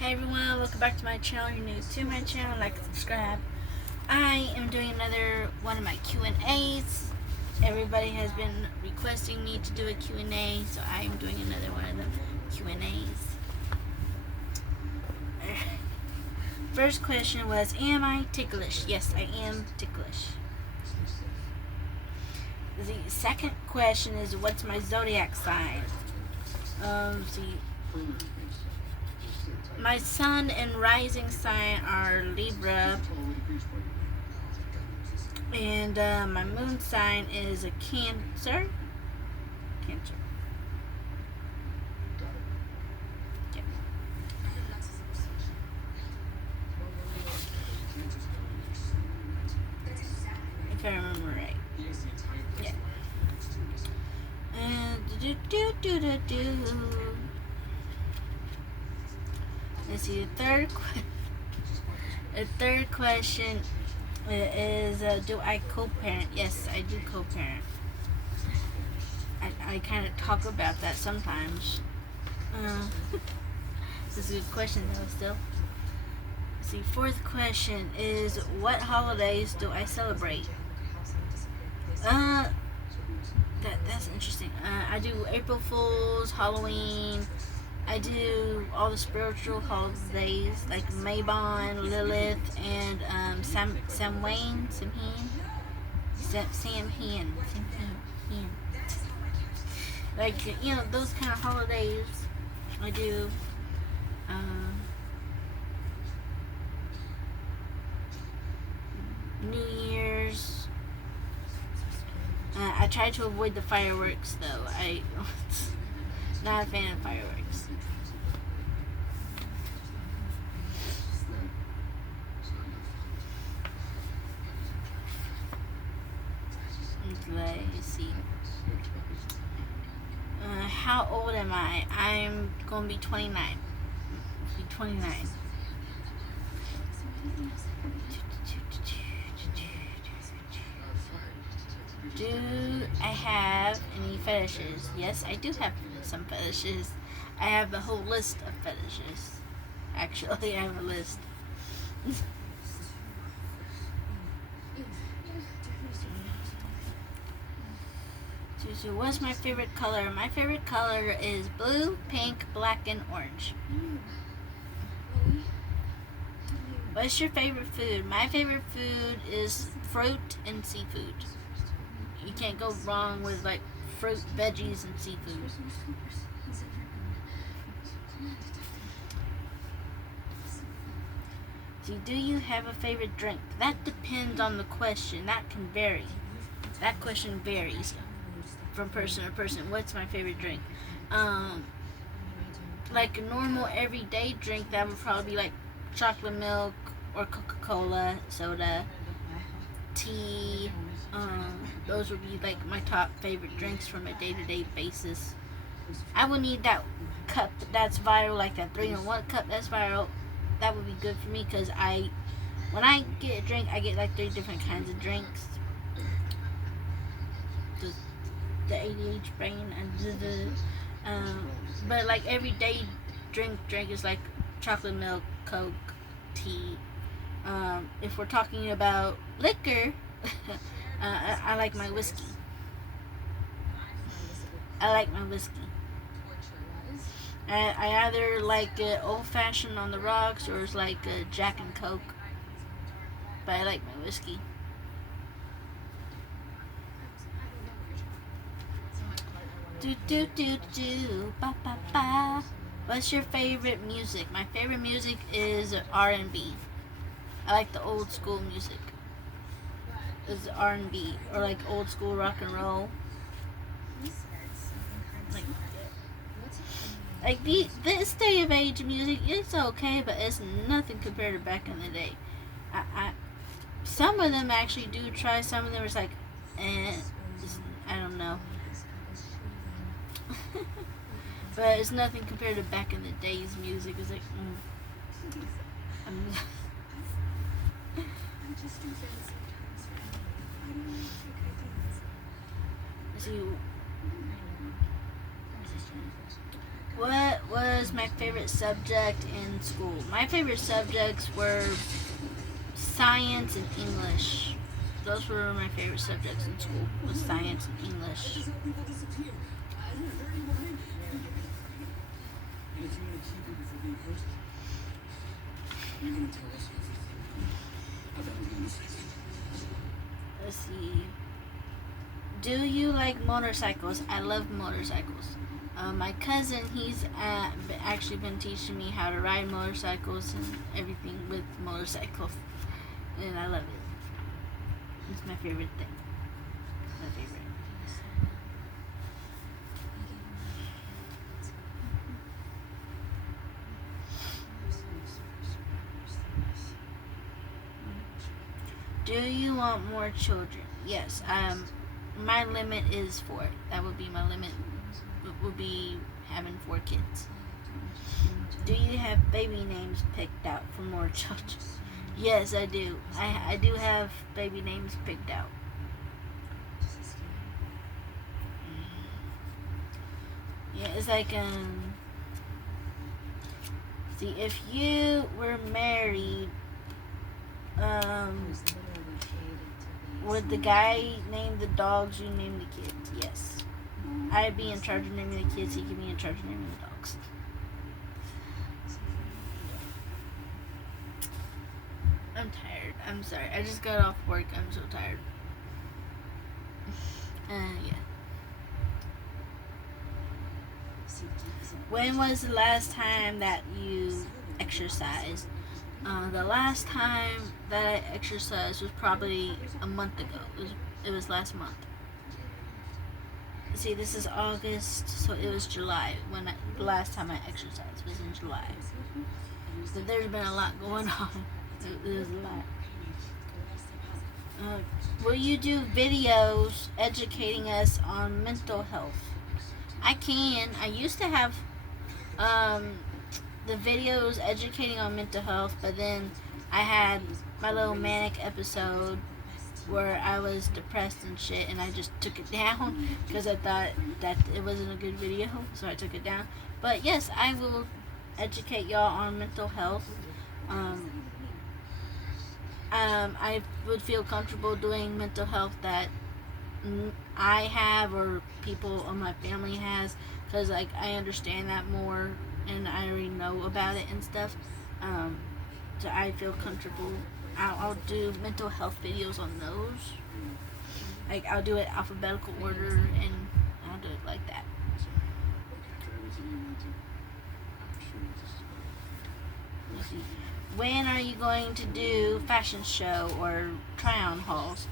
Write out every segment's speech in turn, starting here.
Hey everyone, welcome back to my channel. You're new to my channel, like and subscribe. I am doing another one of my Q&As. Everybody has been requesting me to do a Q&A, so I am doing another one of the Q&As. First question was, am I ticklish? Yes, I am ticklish. The second question is, what's my zodiac sign? My sun and rising sign are Libra, and my moon sign is a Cancer. Cancer. Yeah. If I remember right. Yeah. And let's see, the third question is, do I co-parent? Yes, I do co-parent. I kind of talk about that sometimes. This is a good question though still. Let's see, fourth question is, what holidays do I celebrate? That's interesting. I do April Fool's, Halloween. I do all the spiritual holidays like Mabon, Lilith, and Samhain. Like, those kind of holidays. I do. New Year's. I try to avoid the fireworks though. I not a fan of fireworks. Let's see. How old am I? I'm gonna be 29. Be 29. Do I have any fetishes? Yes, I do have some fetishes. I have a whole list of fetishes. Actually, I have a list. So what's my favorite color? My favorite color is blue, pink, black, and orange. What's your favorite food? My favorite food is fruit and seafood. You can't go wrong with like fruit, veggies, and seafood. So do you have a favorite drink? That depends on the question. That can vary. That question varies from person to person. What's my favorite drink? Like a normal everyday drink, that would probably be like chocolate milk or Coca-Cola, soda, tea. Those would be like my top favorite drinks from a day-to-day basis. I would need that cup that's viral, like that 3-in-1 cup that's viral. That would be good for me because when I get a drink, I get like 3 different kinds of drinks. The ADH brain and but like everyday drink is like chocolate milk, Coke, tea. If we're talking about liquor, I like my whiskey. I like my whiskey. I either like old fashioned on the rocks or it's like Jack and Coke. But I like my whiskey. Ba ba ba. What's your favorite music? My favorite music is R&B. I like the old school music. It's R&B or like old school rock and roll. Like this day of age music, it's okay, but it's nothing compared to back in the day. Some of them actually do try. Some of them is like, I don't know. But it's nothing compared to back in the days music. It's like, let's see. What was my favorite subject in school? My favorite subjects were science and English. Those were my favorite subjects in school, was science and English. Let's see. Do you like motorcycles? I love motorcycles. My cousin, he's actually been teaching me how to ride motorcycles and everything with motorcycles, and I love it. It's my favorite thing. My favorite. Do you want more children? Yes. My limit is 4. That would be my limit. Would be having 4 kids. Do you have baby names picked out for more children? Yes, I do. I do have baby names picked out. Yeah, it's like see, if you were married, would the guy name the dogs, you name the kids? Yes. I'd be in charge of naming the kids, he could be in charge of naming the dogs. I'm tired. I'm sorry. I just got off work. I'm so tired. Yeah. When was the last time that you exercised? The last time that I exercised was probably a month ago. It was last month. See, this is August, so it was July the last time I exercised was in July. So there's been a lot going on. There's a lot. Will you do videos educating us on mental health? I can. I used to have the videos educating on mental health, but then I had my little manic episode where I was depressed and shit, and I just took it down because I thought that it wasn't a good video, so I took it down. But yes, I will educate y'all on mental health. I would feel comfortable doing mental health that I have or people on my family has, because like I understand that more and I already know about it and stuff. So I feel comfortable. I'll do mental health videos on those. Like I'll do it alphabetical order and I'll do it like that. Let's see. When are you going to do fashion show or try-on hauls?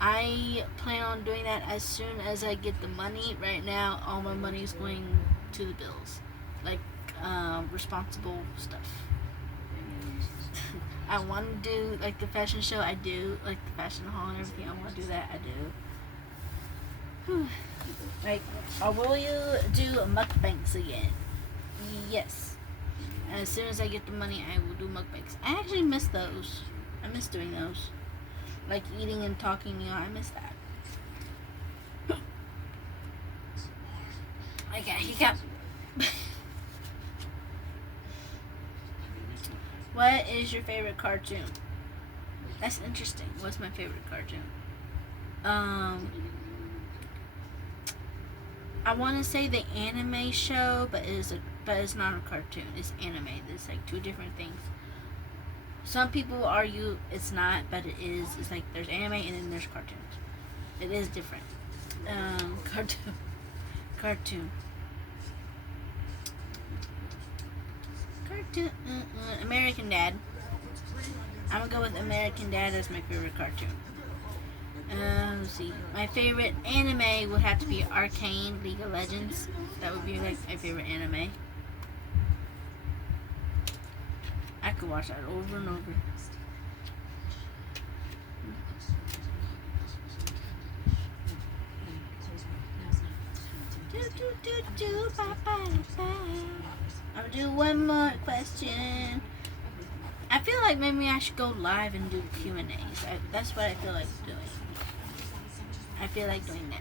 I plan on doing that as soon as I get the money. Right now, all my money is going to the bills, like responsible stuff. I want to do like the fashion show. I do like the fashion haul and everything. I want to do that. I do. Like, will you do mukbangs again? Yes. As soon as I get the money, I will do mukbangs. I actually miss those. I miss doing those. Like eating and talking, I miss that. He got. What is your favorite cartoon? That's interesting. What's my favorite cartoon? I want to say the anime show, but it's not a cartoon. It's anime. It's like 2 different things. Some people argue it's not, but it is. It's like there's anime and then there's cartoons. It is different. Cartoon. American Dad. I'm gonna go with American Dad as my favorite cartoon. Let's see. My favorite anime would have to be Arcane, League of Legends. That would be like my favorite anime. I could watch that over and over. I'll do one more question. I feel like maybe I should go live and do Q&As. That's what I feel like doing. I feel like doing that.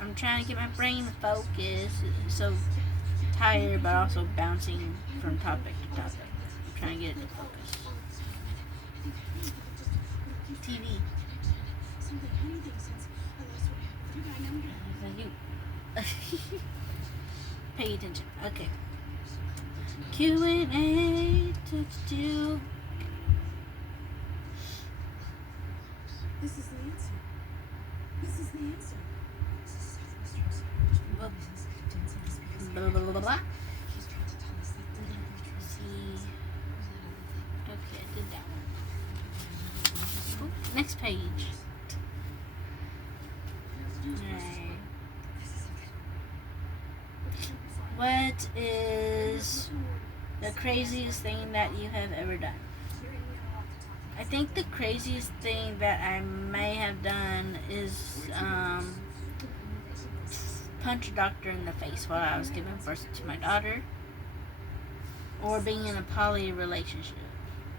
I'm trying to get my brain focused. It's so tired, but also bouncing from topic to topic. I'm trying to get it to focus. TV. You. Pay attention. Okay. Q&A. Do. This is the answer. This is the answer. Blah, blah, blah, blah. See. Okay, I did that one. Ooh, next page. Alright. What is the craziest thing that you have ever done? I think the craziest thing that I may have done is punch a doctor in the face while I was giving birth to my daughter, or being in a poly relationship.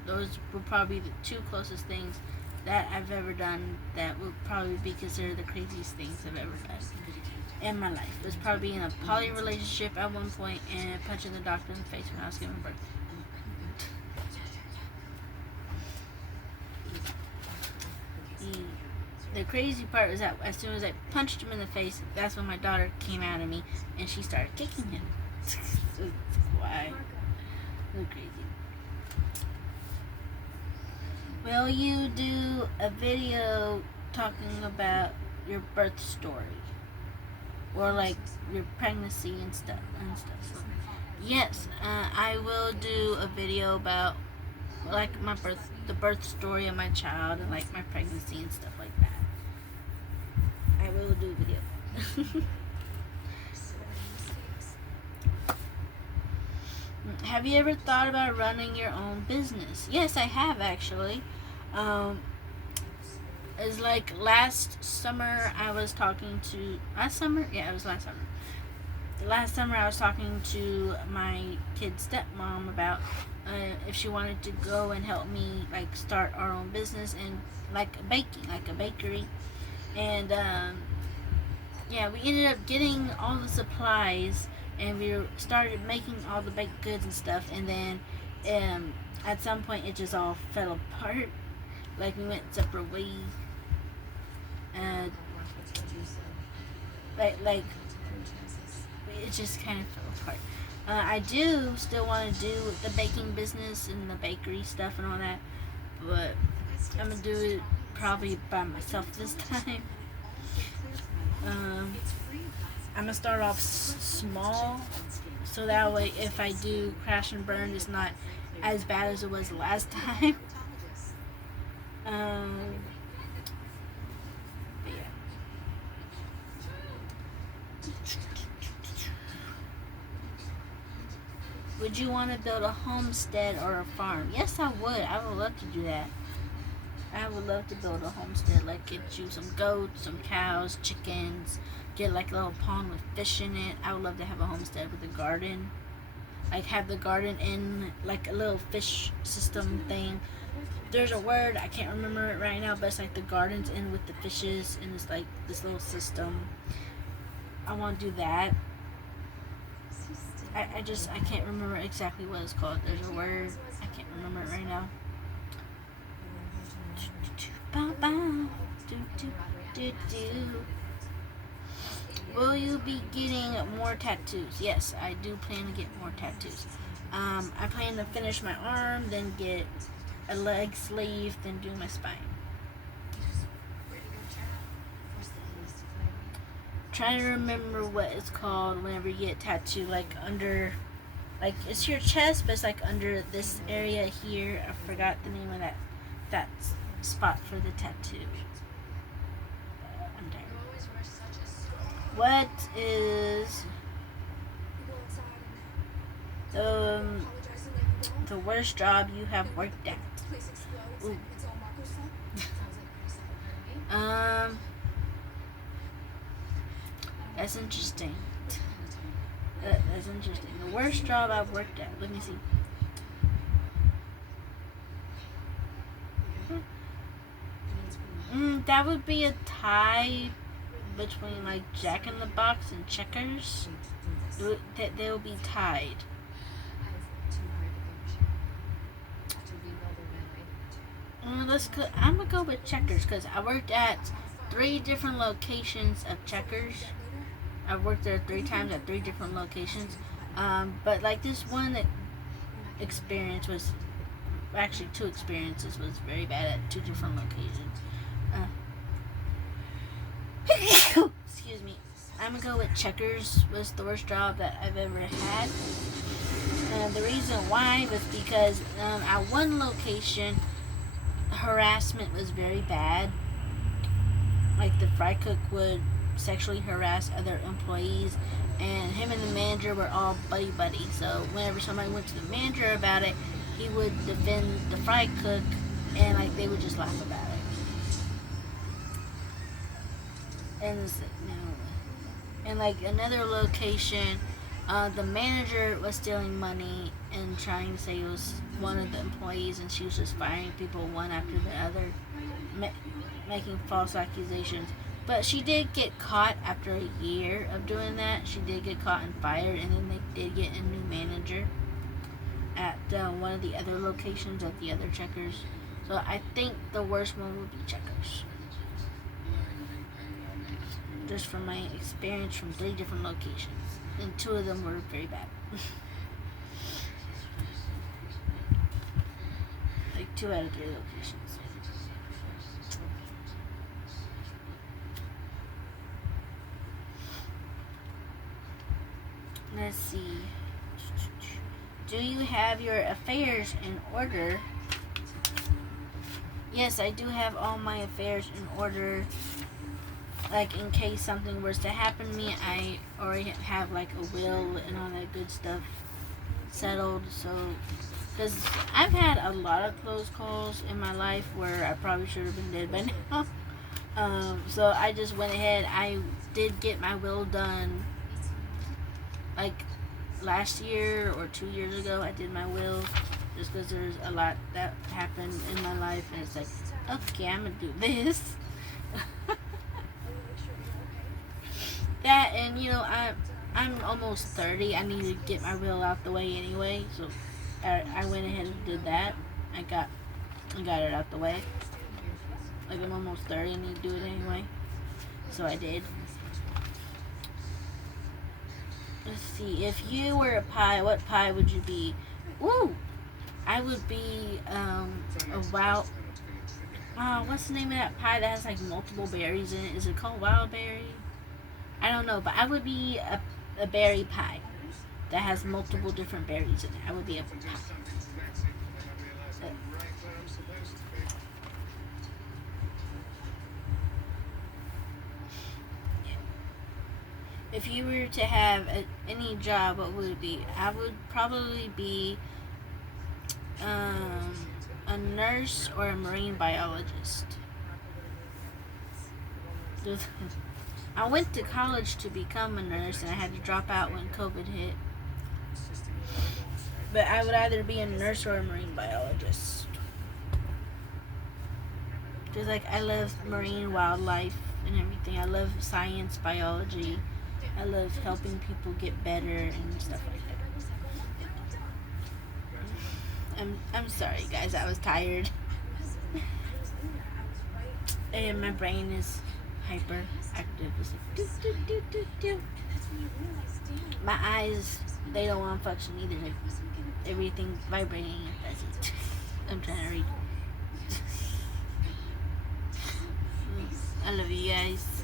Those would probably be the two closest things that I've ever done that would probably be considered the craziest things I've ever done in my life. It was probably being in a poly relationship at one point and punching the doctor in the face when I was giving birth. The crazy part is that as soon as I punched him in the face, that's when my daughter came out of me and she started kicking him. Why? So crazy. Will you do a video talking about your birth story? Or like your pregnancy and stuff. Yes, I will do a video about like the birth story of my child and like my pregnancy and stuff like that. I will do a video. Have you ever thought about running your own business? Yes, I have actually. It's like last summer I was talking to last summer I was talking to my kid's stepmom about if she wanted to go and help me like start our own business and like a bakery, and we ended up getting all the supplies and we started making all the baked goods and stuff, and then at some point it just all fell apart. Like we went separate ways. Like it just kind of fell apart. I do still want to do the baking business and the bakery stuff and all that, but I'm gonna do it probably by myself this time. I'm gonna start off small, so that way if I do crash and burn, it's not as bad as it was last time. But yeah. Would you want to build a homestead or a farm? Yes, I would. I would love to do that. I would love to build a homestead, like get you some goats, some cows, chickens, get like a little pond with fish in it. I would love to have a homestead with a garden. Like have the garden in like a little fish system thing. There's a word, I can't remember it right now, but it's like the garden's in with the fishes and it's like this little system. I want to do that. I can't remember exactly what it's called. There's a word, I can't remember it right now. Will you be getting more tattoos? Yes, I do plan to get more tattoos. I plan to finish my arm, then get a leg sleeve, then do my spine. Try to remember what it's called whenever you get tattooed, like under, like it's your chest, but it's like under this area here. I forgot the name of that spot for the tattoo. What is the worst job you have worked at? Ooh. That's interesting. That's interesting. The worst job I've worked at. Let me see. That would be a tie between like Jack in the Box and Checkers, that they'll be tied. I'm gonna go with Checkers because I worked at 3 different locations of Checkers. I worked there 3 times at 3 different locations. But like this one experience was actually 2 experiences was very bad at 2 different locations. Excuse me. I'm gonna go with Checkers was the worst job that I've ever had. The reason why was because at one location, harassment was very bad. Like the fry cook would sexually harass other employees, and him and the manager were all buddy. So whenever somebody went to the manager about it, he would defend the fry cook, and like they would just laugh about it. And like another location, the manager was stealing money and trying to say it was one of the employees, and she was just firing people one after the other, making false accusations. But she did get caught after a year of doing that. She did get caught and fired, and then they did get a new manager at one of the other locations at the other Checkers. So I think the worst one would be Checkers. Just from my experience from 3 different locations, and 2 of them were very bad. Like 2 out of 3 locations. Let's see. Do you have your affairs in order? Yes, I do have all my affairs in order. Like in case something was to happen to me, I already have like a will and all that good stuff settled. So, because I've had a lot of close calls in my life where I probably should have been dead by now. So I just went ahead. I did get my will done like last year or 2 years ago. I did my will just because there's a lot that happened in my life, and it's like, okay, I'm gonna do this. That, and you know, I'm almost 30. I need to get my will out the way anyway, so I went ahead and did that. I got it out the way. Like, I'm almost 30. I need to do it anyway, so I did. Let's see. If you were a pie, what pie would you be? Woo! I would be a wild. What's the name of that pie that has like multiple berries in it? Is it called wild berry? I don't know, but I would be a berry pie that has multiple different berries in it. I would be a pie. If you were to have any job, what would it be? I would probably be a nurse or a marine biologist. I went to college to become a nurse, and I had to drop out when COVID hit. But I would either be a nurse or a marine biologist. Just like I love marine wildlife and everything. I love science, biology. I love helping people get better and stuff like that. I'm sorry, guys. I was tired. And my brain is hyper active. It's like, do, do, do, do, do. My eyes, they don't want to function either. Like, everything's vibrating. That's it. I'm trying to read. I love you guys.